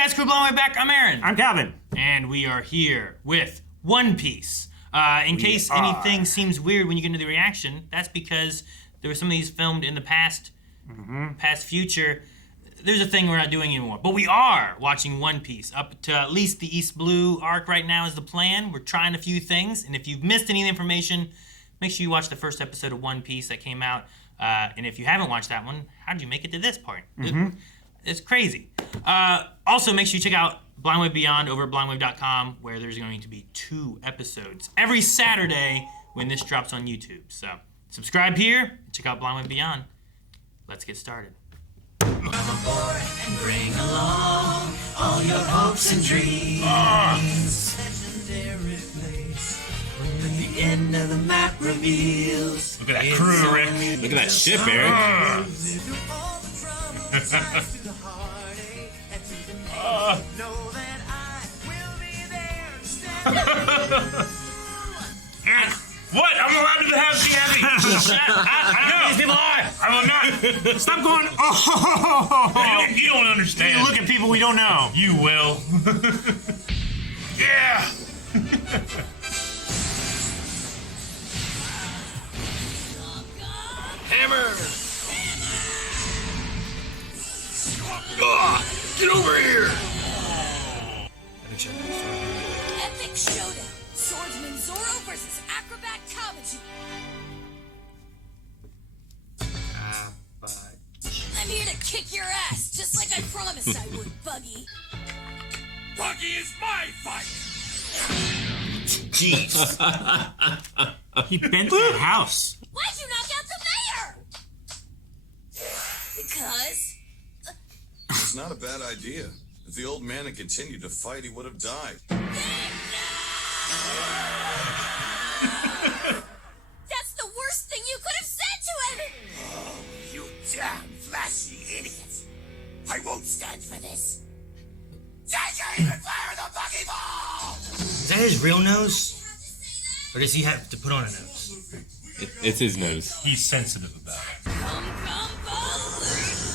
guys, crew blowing way back. I'm Aaron. I'm Calvin. And we are here with One Piece. In case anything seems weird when you get into the reaction, that's because there were some of these filmed in the past, future. There's a thing we're not doing anymore. But we are watching One Piece. Up to at least the East Blue arc right now is the plan. We're trying a few things. And if you've missed any of the information, make sure you watch the first episode of One Piece that came out. And if you haven't watched that one, how did you make it to this part? It's crazy. Also, make sure you check out Blind Wave Beyond over at blindwave.com, where there's going to be 2 episodes every Saturday when this drops on YouTube. So subscribe here and check out Blind Wave Beyond. Let's get started. Come aboard and bring along all your hopes and dreams. Legendary place at the end of the map reveals. Look at that crew, Rick. Look at that ship, Eric. What? I'm allowed to have be happy. I know. These people are. I will not. Stop going. Oh, You don't understand. you look at people we don't know. You will. Yeah. Hammer. Get over here. Epic Showdown. Swordsman Zoro versus Acrobat Cabaji. I'm here to kick your ass, just like I promised I would, Buggy. Buggy is my fight. Jeez. He bent that house. Why'd you knock out the mayor? Because It's not a bad idea. If the old man had continued to fight, he would have died. that's the worst thing you could have said to him. Oh, you damn flashy idiot. I won't stand for this. JJ, even fire the buggy ball! Is that his real nose? Or does he have to put on a nose? It's his nose. He's sensitive about it. Come, ball.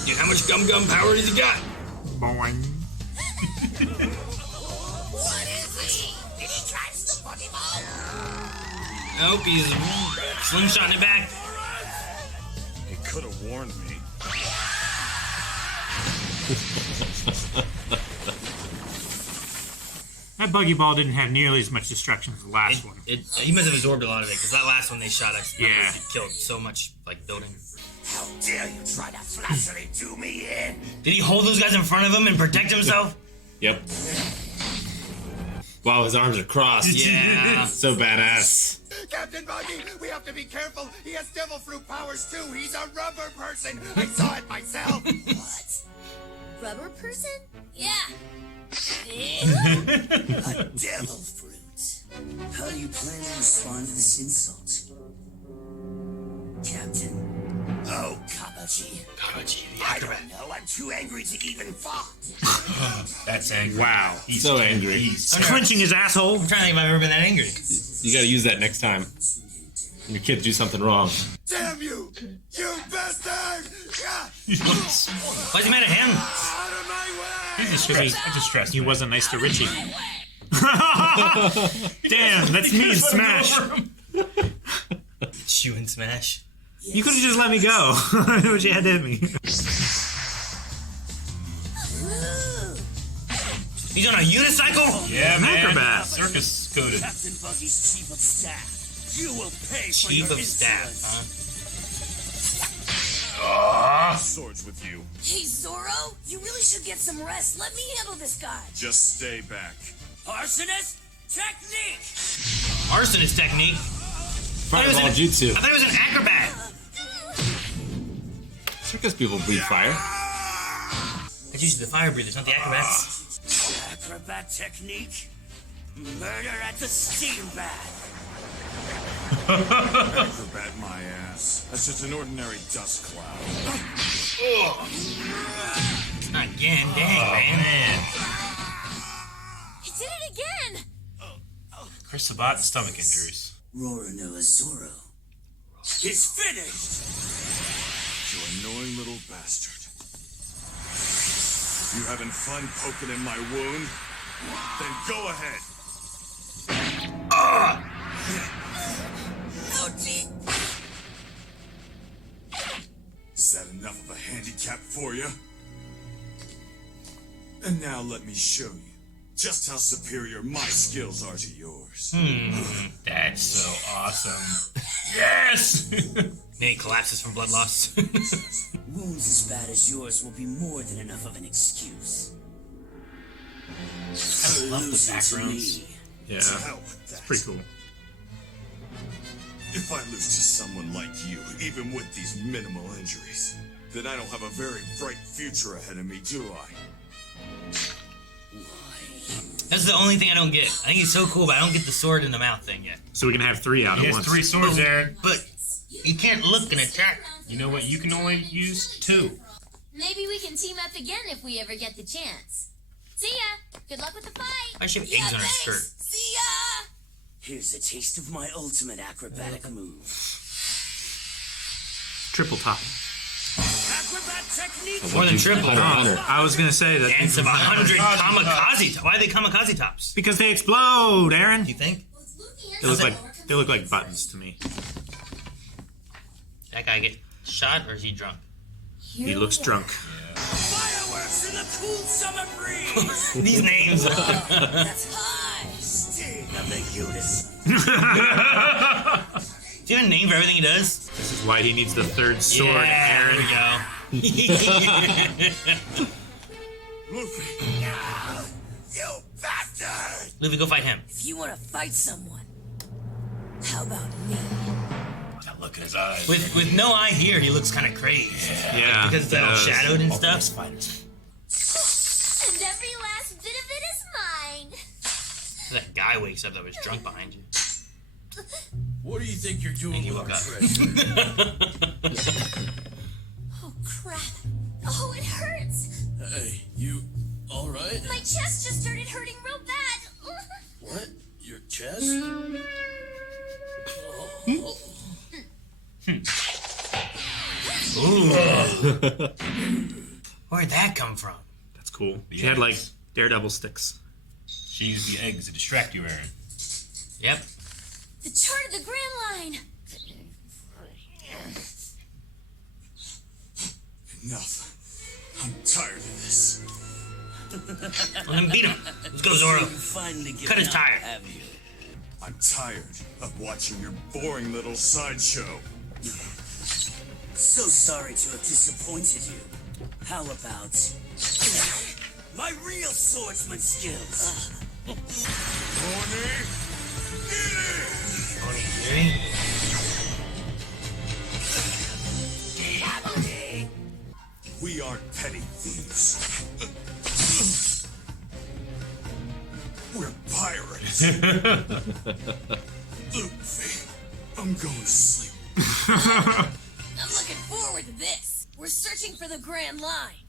Dude, how much gum power does he got? Boing. What is he? Did he drive the buggy ball? Nope, he's slingshotting it back. He could have warned me. That buggy ball didn't have nearly as much destruction as the last one. He must have absorbed a lot of it, because that last one they shot us. Yeah. It killed so much, building. How dare you try to flashily do me in? Did he hold those guys in front of him and protect himself? Yep. Wow, his arms are crossed. Yeah. So badass. Captain Buggy, we have to be careful. He has devil fruit powers too. He's a rubber person. I saw it myself. What? Rubber person? Yeah. A devil fruit. How do you plan to respond to this insult, Captain? Oh, Cabaji. Cabaji, the I acrobat. don't know. I'm too angry to even fight. That's angry. Wow. He's so angry. He's clenching his asshole. I'm trying to think if I've ever been that angry. You gotta use that next time. When your kids do something wrong. Damn you! You bastard! Yeah. Why's he mad at him? Out of my way! Because distressed. He wasn't nice to Richie. Damn, that's me and Smash. Chew and smash. You could have just let me go. I know what you had to hit me. He's on a unicycle? Yeah, man. Acrobat. Circus coded. Captain Buggy's chief of staff. You will pay for Chief your of staff, insolence. huh? Swords with you. Hey, Zoro, you really should get some rest. Let me handle this guy. Just stay back. Arsonist technique! Arsonist technique. Fireball jutsu. I thought it was an acrobat. Circus people breathe fire. That's usually the fire breathers, not the acrobats. Acrobat technique. Murder at the steam bath. Acrobat my ass. That's just an ordinary dust cloud. Not again, dang, man. He did it again. Chris Sabat, stomach injuries. Roronoa Zoro. He's finished! You annoying little bastard. You having fun poking in my wound? Then go ahead. Ouchie! Is that enough of a handicap for you? And now let me show you just how superior my skills are to yours. That's so awesome. Yes! Then he collapses from blood loss. Wounds as bad as yours will be more than enough of an excuse. I love the backgrounds. Yeah, To hell with that. pretty cool. If I lose to someone like you, even with these minimal injuries, then I don't have a very bright future ahead of me, do I? That's the only thing I don't get. I think he's so cool, but I don't get the sword in the mouth thing yet. So we can have 3 out He at has once. 3 swords, Aaron. But you can't look and attack. You know what? You can only use 2. Maybe we can team up again if we ever get the chance. See ya! Good luck with the fight! Why does she have eggs on her skirt? See ya! Here's a taste of my ultimate acrobatic move. Triple top. Acrobat technique! More than triple. I was gonna say that. Dance of 100 kamikaze tops. Why are they kamikaze tops? Because they explode, Aaron. You think? They look like buttons to me. That guy get shot or is he drunk? He looks drunk. Fireworks in the cool summer breeze! These names. That's high! Sting of the unison! Do you have a name for everything he does? This is why he needs the 3rd sword, Yeah, Aaron. there we go. Luffy! You bastard! Luffy, go fight him. If you want to fight someone, how about me? That look in his eyes. With no eye here, he looks kind of crazy. Yeah. Because it's all he does. shadowed and stuff. Fighters. And every last bit of it is mine. That guy wakes up that was drunk behind you. What do you think you're doing And you with woke our up. treasure? Oh, crap. Oh, it hurts. Hey, you alright? My chest just started hurting real bad. What? Your chest? Where'd that come from? That's cool. She had like Daredevil sticks. She used the eggs to distract you, Aaron. Yep. The chart of the Grand Line. Enough. I'm tired of this. Well, then beat him. Let's go, Zoro. You finally given Cut his up, tire. have you? I'm tired of watching your boring little sideshow. So sorry to have disappointed you. How about my real swordsman skills? Horny? We aren't petty thieves. We're pirates. Luffy, I'm going to sleep. I'm looking forward to this. We're searching for the Grand Line.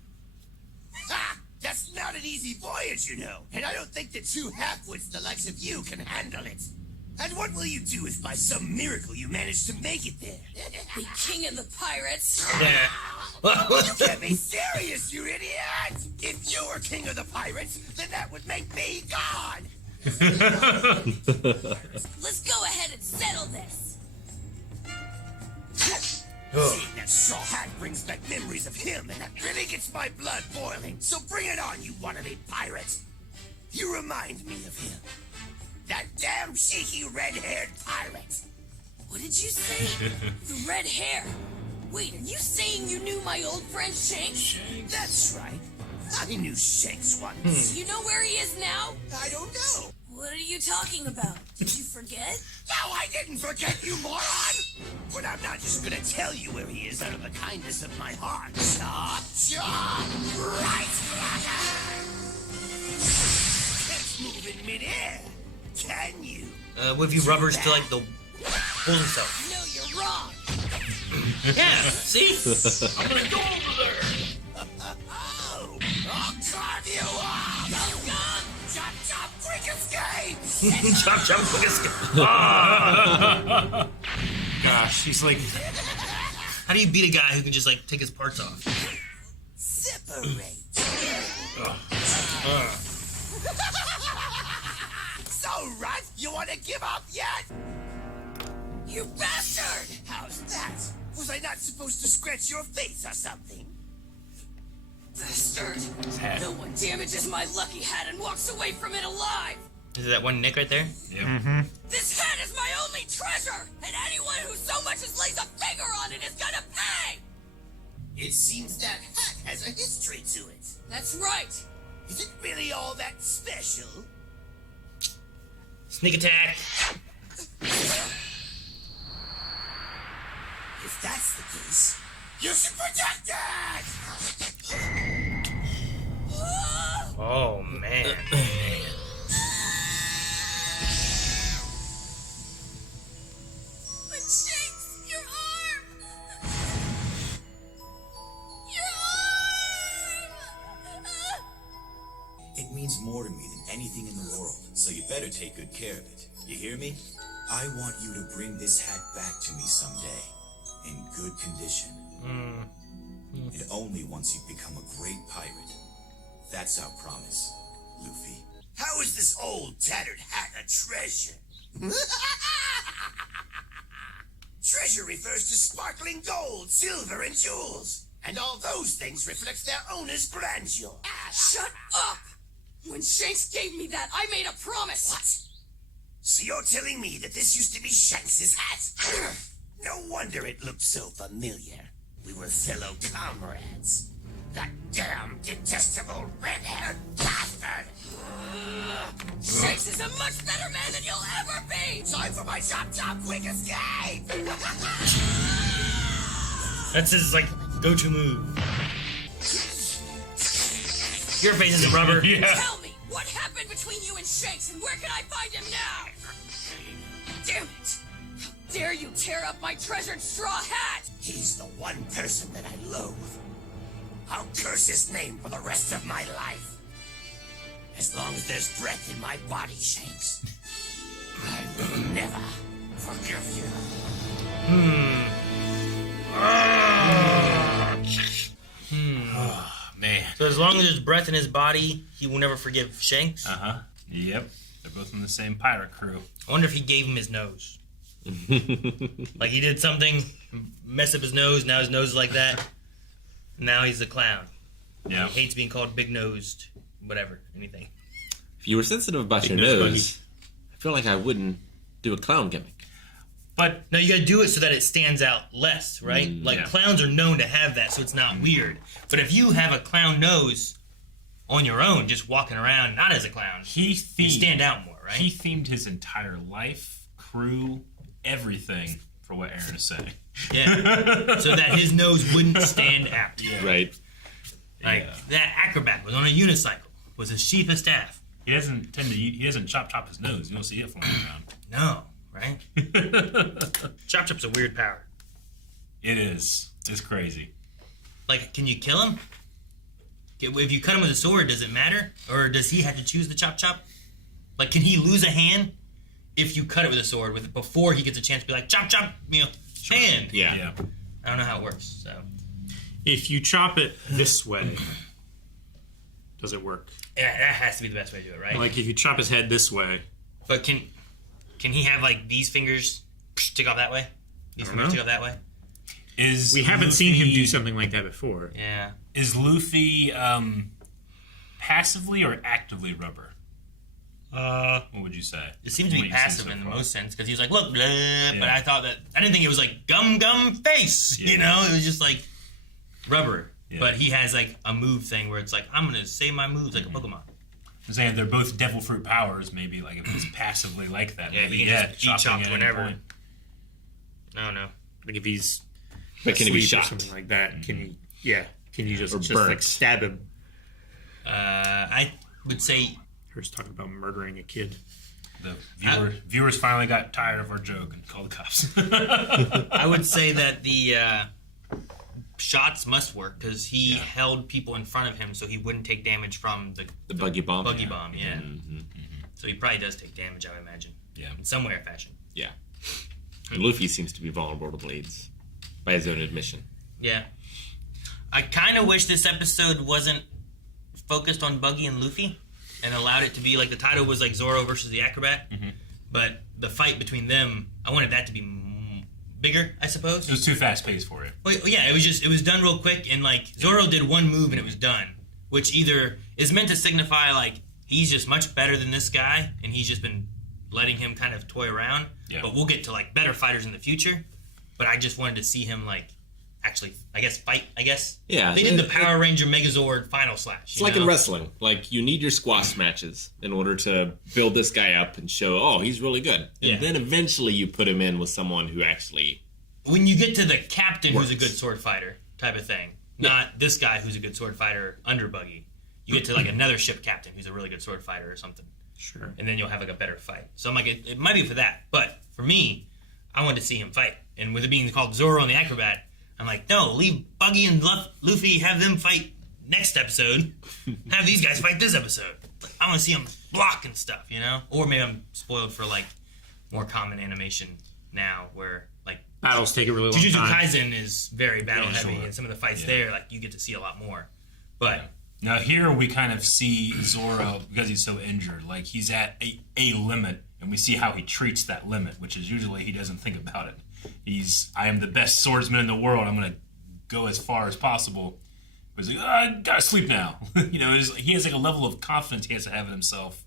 Ha! That's not an easy voyage, you know. And I don't think the 2 half-wits the likes of you can handle it. And what will you do if by some miracle you manage to make it there? The king of the pirates. Yeah. You can't be serious, you idiot! If you were king of the pirates, then that would make me God! Let's go ahead and settle this. Seeing that straw hat brings back memories of him, and that really gets my blood boiling. So bring it on, you wannabe pirate! You remind me of him. That damn cheeky red-haired pirate! What did you say? The red hair. Wait, are you saying you knew my old friend Shanks? That's right. I knew Shanks once. Do you know where he is now? I don't know. What are you talking about? Did you forget? No, I didn't forget, you moron! But I'm not just gonna tell you where he is out of the kindness of my heart. Chop, chop, right, Can't move in midair, can you? What if you rubbers to like the hold himself? No, you're wrong. Yeah, see? I'm gonna go over there! Oh! I'll carve you up! Go, go! Chop, chop, quick escape! Chop, chop, quick escape. Gosh, he's like. How do you beat a guy who can just like take his parts off? Separate! So, Russ, you want to give up yet? You bastard! How's that? Was I not supposed to scratch your face or something? Bastard! hat. No one damages my lucky hat and walks away from it alive! Is that one Nick right there? Yep. This hat is my only treasure, and anyone who so much as lays a finger on it is gonna pay! It seems that hat has a history to it. That's right! Is it really all that special? Sneak attack. If that's the case, you should protect it! Oh, man. But Shanks, your arm! Your arm! It means more to me than anything in the world, so you better take good care of it. You hear me? I want you to bring this hat back to me someday, in good condition. And only once you become a great pirate. That's our promise, Luffy. How is this old tattered hat a treasure? Treasure refers to sparkling gold, silver, and jewels. And all those things reflect their owner's grandeur. Shut up! When Shanks gave me that, I made a promise! What? So you're telling me that this used to be Shanks's hat? No wonder it looked so familiar. We were fellow comrades. That damn detestable red-haired bastard! Shanks is a much better man than you'll ever be! Time for my chop-chop quick escape! That's his, like, go-to move. Your face is rubber. Yeah. Tell me, what happened between you and Shanks, and where can I find him now? Damn it! How dare you tear up my treasured straw hat! He's the one person that I loathe. I'll curse his name for the rest of my life. As long as there's breath in my body, Shanks, I will never forgive you. Oh, man. So as long as there's breath in his body, he will never forgive Shanks. Uh-huh. Yep. They're both in the same pirate crew. I wonder if he gave him his nose. Like he did something, mess up his nose, now his nose is like that. Now he's a clown. Yeah. He hates being called big-nosed, whatever, anything. If you were sensitive about your nose, I feel like I wouldn't do a clown gimmick. But No, you gotta do it so that it stands out less, right? Like yeah. clowns are known to have that, so it's not weird. But if you have a clown nose on your own, just walking around, not as a clown, he you stand out more, right? He themed his entire life, crew, everything for what Aaron is saying. Yeah. So that his nose wouldn't stand out. Right. Like that acrobat was on a unicycle, was a sheath of staff. He doesn't chop his nose. You don't see it flying around. No, right? Chop Chop's a weird power. It is. It's crazy. Like, can you kill him? If you cut him with a sword, does it matter? Or does he have to choose the Chop Chop? Like, can he lose a hand if you cut it with a sword before he gets a chance to be like, chop, chop, hand? Yeah. I don't know how it works, so. If you chop it this way, does it work? Yeah, that has to be the best way to do it, right? Like if you chop his head this way. But can he have, like, these fingers stick off that way? These fingers stick off that way? We haven't seen him do something like that before. Yeah. Is Luffy passively or actively rubber? What would you say? It seems to What be you've seen passive so in the far? most sense, because he was like, look, blah, but I didn't think it was like gum face, you know? It was just like rubber. Yeah. But he has like a move thing where it's like, I'm going to say my moves like a Pokemon. I'm saying they're both devil fruit powers. Maybe like if it's passively like that. Yeah, maybe, he can just be chopping chopped at any whenever. point. No. Like if he's But can he be asleep or shot? something like that, can he? Yeah. Can you just burnt. like stab him? I would say Here's talking about murdering a kid. The viewers finally got tired of our joke and called the cops. I would say that the shots must work because he held people in front of him so he wouldn't take damage from the Buggy bomb. Buggy bomb. Yeah. So he probably does take damage, I would imagine. Yeah. In some way or fashion. Yeah. And Luffy seems to be vulnerable to blades, by his own admission. Yeah. I kind of wish this episode wasn't focused on Buggy and Luffy and allowed it to be like the title was like Zoro versus the Acrobat, but the fight between them, I wanted that to be bigger, I suppose. It was too fast paced for you. Well, yeah, it was done real quick, and like Zoro did one move and it was done, which either is meant to signify like he's just much better than this guy, and he's just been letting him kind of toy around. Yeah. But we'll get to like better fighters in the future. But I just wanted to see him like actually, I guess, fight. I guess. Yeah. They did the Power Ranger Megazord Final Slash. It's like in wrestling. Like you need your squash matches in order to build this guy up and show, oh, he's really good. And then eventually you put him in with someone who actually. When you get to the captain who's a good sword fighter type of thing, not this guy who's a good sword fighter under Buggy. You get to like another ship captain who's a really good sword fighter or something. Sure. And then you'll have like a better fight. So I'm like, it might be for that. But for me, I wanted to see him fight. And with it being called Zoro and the Acrobat, I'm like, no, leave Buggy and Luffy, have them fight next episode. Have these guys fight this episode. I want to see them block and stuff, you know? Or maybe I'm spoiled for like more common animation now where like battles take a really long Jujutsu time. Kaisen is very battle heavy, and some of the fights there, like you get to see a lot more. But now here we kind of see Zoro, because he's so injured, like he's at a limit, and we see how he treats that limit, which is usually he doesn't think about it. I am the best swordsman in the world. I'm going to go as far as possible. But he's like, I gotta sleep now. You know, he has like a level of confidence he has to have in himself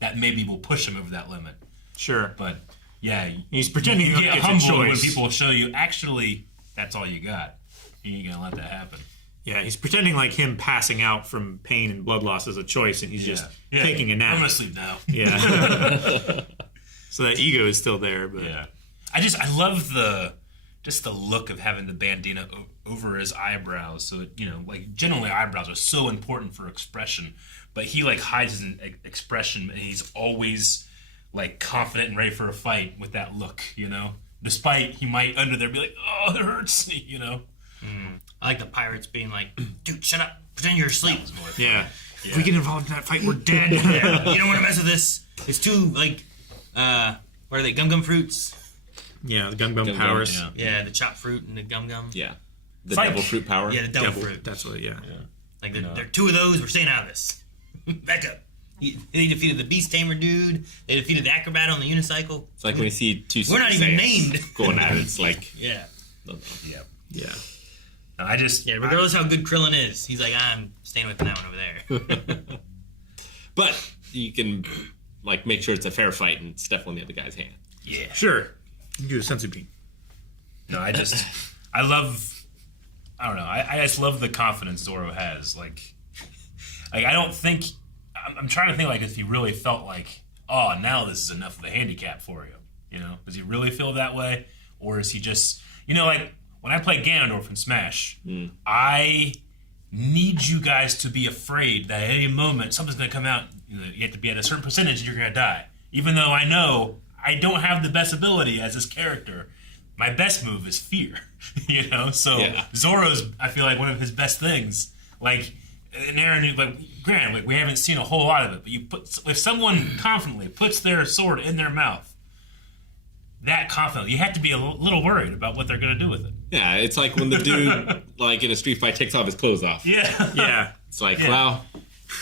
that maybe will push him over that limit. Sure. But yeah, he's pretending you like get it's a humbled when choice. people show you, actually, that's all you got. You ain't going to let that happen. Yeah, he's pretending like him passing out from pain and blood loss is a choice, and he's just taking a nap. I'm going to sleep now. Yeah. So that ego is still there, but yeah. I love the look of having the bandana over his eyebrows. So, you know, like generally eyebrows are so important for expression, but he like hides his expression, and he's always like confident and ready for a fight with that look, you know? Despite he might under there be like, oh, it hurts, you know? I like the pirates being like, dude, shut up, pretend you're asleep. Yeah. If we get involved in that fight, we're dead. You don't want to mess with this. It's too like, what are they, gum fruits? Yeah, the gum powers. Yeah, the chopped fruit and the gum. Yeah. The devil fruit power. Yeah, the devil fruit. That's what, yeah. Like, there are two of those, we're staying out of this. Back up. They defeated the Beast Tamer dude. They defeated the Acrobat on the unicycle. It's like when you see two We're not even Saiyans named. going at it. It's like... Yeah. Yeah. Yeah, regardless how good Krillin is, he's like, I'm staying away from that one over there. But you can, like, make sure it's a fair fight and it's definitely the other guy's hand. Yeah. Sure. You can do a senzu bean. No, I don't know. I just love the confidence Zoro has. Like I don't think, I'm trying to think like if he really felt like, oh, now this is enough of a handicap for you. You know, does he really feel that way? Or is he just, you know, like when I play Ganondorf in Smash, I need you guys to be afraid that at any moment something's going to come out. You know, you have to be at a certain percentage and you're going to die. Even though I know I don't have the best ability as this character. My best move is fear, you know? So Zoro's, I feel like, one of his best things. Like, and Aaron, like, granted, like, we haven't seen a whole lot of it, but if someone confidently puts their sword in their mouth, that confidently, you have to be a little worried about what they're going to do with it. Yeah, it's like when the dude, like, in a street fight takes off his clothes off. Yeah. It's like, well...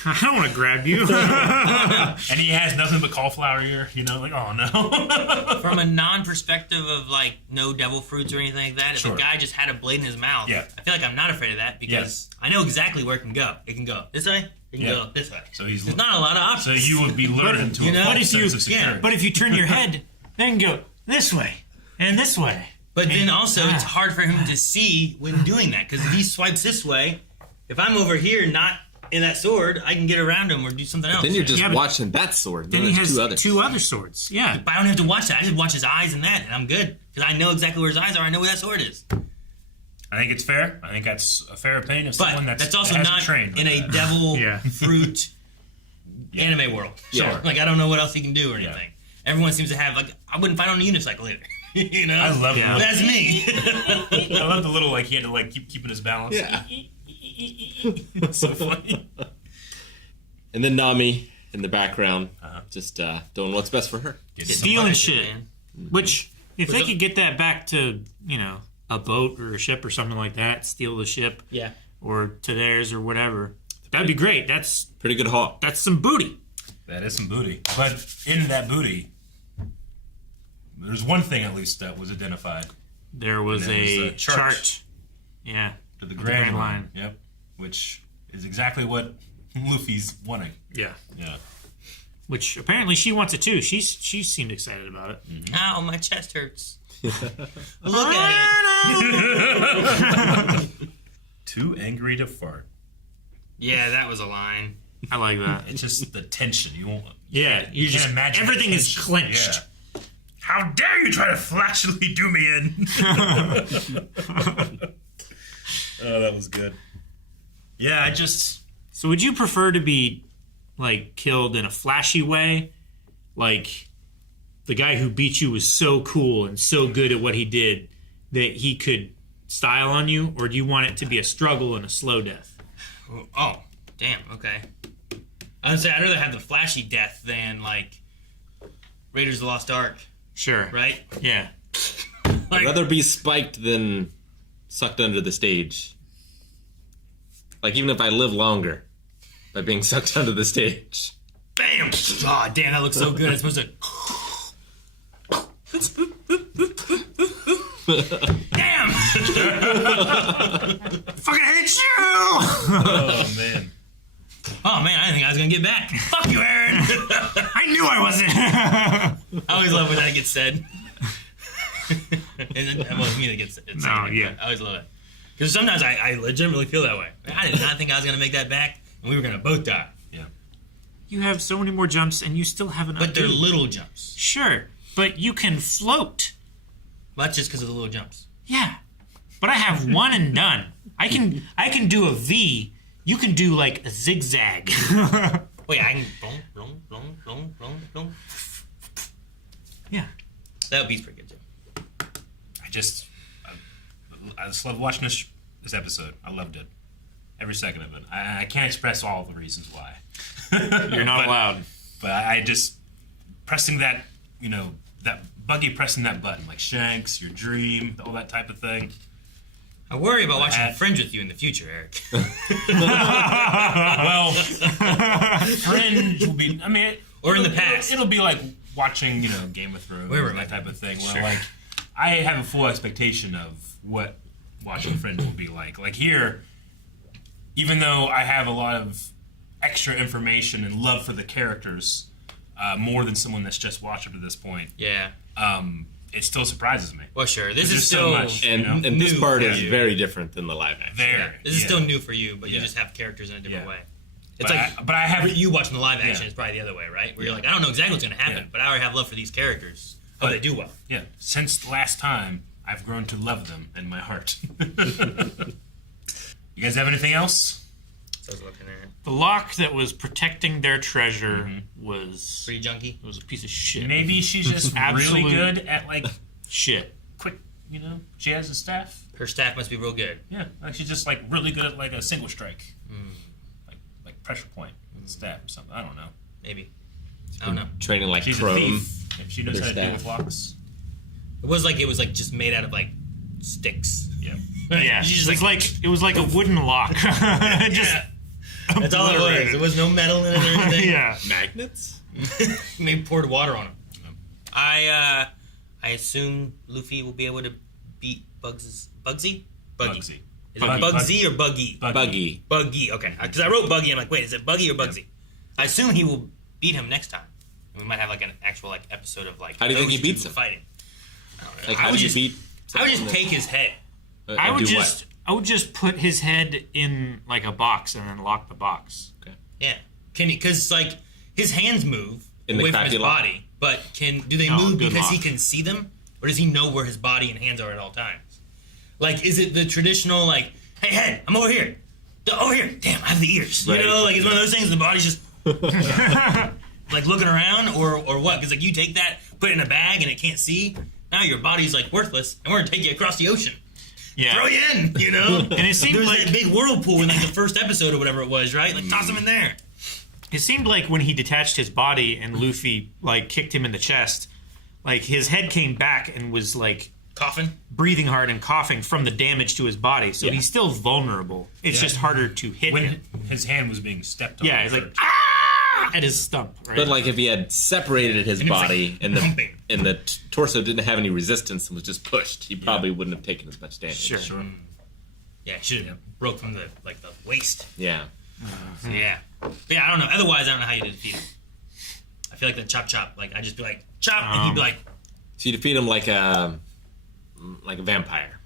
I don't want to grab you. And he has nothing but cauliflower ear, you know, like, oh no. From a non-perspective of like no devil fruits or anything like that, if a guy just had a blade in his mouth, I feel like I'm not afraid of that because I know exactly where it can go. It can go this way, it can go this way. So there's not a lot of options. So you would be learning to a false sense of security. But if you turn your head, then go this way and this way. But then also it's hard for him to see when doing that because if he swipes this way, if I'm over here not in that sword, I can get around him or do something else. Then you're just watching that sword. Then he has two other swords. Yeah. But I don't have to watch that. I just watch his eyes and that, and I'm good. Because I know exactly where his eyes are. I know where that sword is. I think it's fair. I think that's a fair opinion of someone that's also that not trained in a devil fruit anime world. Sure. Like, I don't know what else he can do or anything. Everyone seems to have, like, I wouldn't fight on a unicycle either. You know? I love it. That's me. I love the little, like, he had to, like, keeping his balance. Yeah. It's so funny. And then Nami in the background, just doing what's best for her. Stealing shit. Which, if they could get that back to, you know, a boat or a ship or something like that, steal the ship. Yeah. Or to theirs or whatever. That'd be great. That's pretty good haul. That's some booty. That is some booty. But in that booty, there's one thing at least that was identified. There was a chart. Yeah. To the Grand Line. Yep. Which is exactly what Luffy's wanting. Yeah. Yeah. Which apparently she wants it too. She seemed excited about it. Mm-hmm. Ow, my chest hurts. Look at it. Too angry to fart. Yeah, that was a line. I like that. It's just the tension. You won't. Yeah, you just imagine everything is clenched. Yeah. How dare you try to flashily do me in? Oh, that was good. Yeah, I just. So, would you prefer to be like killed in a flashy way, like the guy who beat you was so cool and so good at what he did that he could style on you, or do you want it to be a struggle and a slow death? Oh, damn. Okay. I would say I'd rather have the flashy death than like Raiders of the Lost Ark. Sure. Right? Yeah. I'd rather be spiked than sucked under the stage. Like, even if I live longer by being sucked under the stage. Bam! Oh, damn, that looks so good. It's supposed to... Damn! Fucking hate you! Oh, man. Oh, man, I didn't think I was going to get back. Fuck you, Aaron! I knew I wasn't! I always love when that gets said. And well, it's me that gets it. No, yeah. I always love it. Because sometimes I legitimately feel that way. I did not think I was going to make that back, and we were going to both die. Yeah. You have so many more jumps, and you still haven't. But they're little jumps. Sure, but you can float. Well, that's just because of the little jumps. Yeah, but I have one and done. I can do a V. You can do like a zigzag. Wait, I can boom. Yeah, that beat's pretty good too. I just love watching this episode. I loved it. Every second of it. I can't express all the reasons why. You're not allowed. But I just pressing that, that Buggy pressing that button, like Shanks, your dream, all that type of thing. I worry about watching Fringe with you in the future, Eric. Well, Fringe will be. I mean, or in the past, it'll be like watching, Game of Thrones, that type of thing. Where like, I have a full expectation of what watching Fringe will be like. Like here, even though I have a lot of extra information and love for the characters, more than someone that's just watched up to this point. Yeah. It still surprises me. Well, sure. This is still so much, and this part is very different than the live action. This is still new for you, but you just have characters in a different way. It's but I have you watching the live action is probably the other way, right? Where you're like, I don't know exactly what's going to happen, but I already have love for these characters. Oh, they do well. Yeah. Since the last time, I've grown to love them in my heart. You guys have anything else? So I was looking at it. The lock that was protecting their treasure was pretty junky. It was a piece of shit. Maybe she's just really good at like shit. Quick, she has a staff. Her staff must be real good. Yeah, like she's just like really good at like a single strike, like pressure point staff or something. I don't know. Maybe. I don't know. Training like she's Chrome. a thief. If she knows how to deal with locks. It was like just made out of like sticks. Yeah. Yeah. It was like a wooden lock. Just. That's all it was. There was no metal in it or anything. Yeah. Magnets? Maybe poured water on them. I assume Luffy will be able to beat Bugsy? Buggy. Is it Bugsy or Buggy? Buggy. Buggy, okay. Because I wrote Buggy, I'm like, wait, is it Buggy or Bugsy? I assume he will beat him next time. We might have like an actual like episode of like... How do you think he beats him? Fighting. I don't know. Like, how do you beat... I would just take his head. I would just put his head in like a box and then lock the box. Okay. Yeah. Can he? Because like his hands move in away the from his body, but do they move because he can see them, or does he know where his body and hands are at all times? Like, is it the traditional like, hey head, I'm over here, over here. Damn, I have the ears. Right. Like it's one of those things. The body's just like looking around, or what? Because like you take that, put it in a bag, and it can't see. Now your body's like worthless, and we're gonna take you across the ocean. Yeah. Throw you in, And it seemed there was like that big whirlpool in like the first episode or whatever it was, right? Like toss him in there. It seemed like when he detached his body and Luffy like kicked him in the chest, like his head came back and was like Coughing? breathing hard and coughing from the damage to his body. So he's still vulnerable. It's just harder to hit When him. his hand was being stepped on. Yeah, he's like, ah! At his stump. Right? But like if he had separated his And it was, body like, and the pumping. torso didn't have any resistance and was just pushed, he probably wouldn't have taken as much damage. Sure. Yeah, it should have broke from the waist. Yeah. So, yeah. But yeah, I don't know. Otherwise, I don't know how you defeat him. I feel like the chop, I'd just be like, chop, and he'd be like... So you defeat him like a vampire.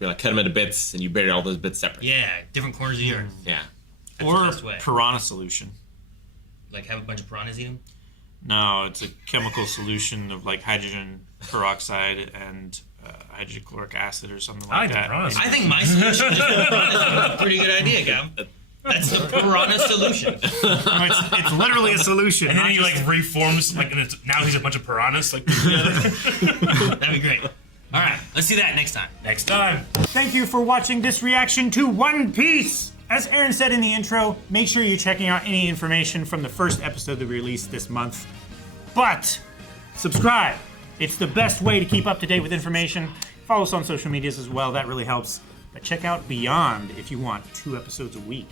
You like cut him into bits and you bury all those bits separate. Yeah, different corners of the earth. Yeah. That's Or the best way. piranha solution. Like have a bunch of piranhas eat him? No, it's a chemical solution of like hydrogen peroxide and hydrochloric acid or something like that. Piranhas. I think my solution is just piranhas. A pretty good idea, Gav. That's the piranha solution. It's literally a solution. And then not he just- like reforms, like, and now he's a bunch of piranhas, like, together. That'd be great. All right, let's see that next time. Next time. Thank you for watching this reaction to One Piece. As Aaron said in the intro, make sure you're checking out any information from the first episode that we released this month. But subscribe. It's the best way to keep up to date with information. Follow us on social medias as well. That really helps. But check out Beyond if you want 2 episodes a week.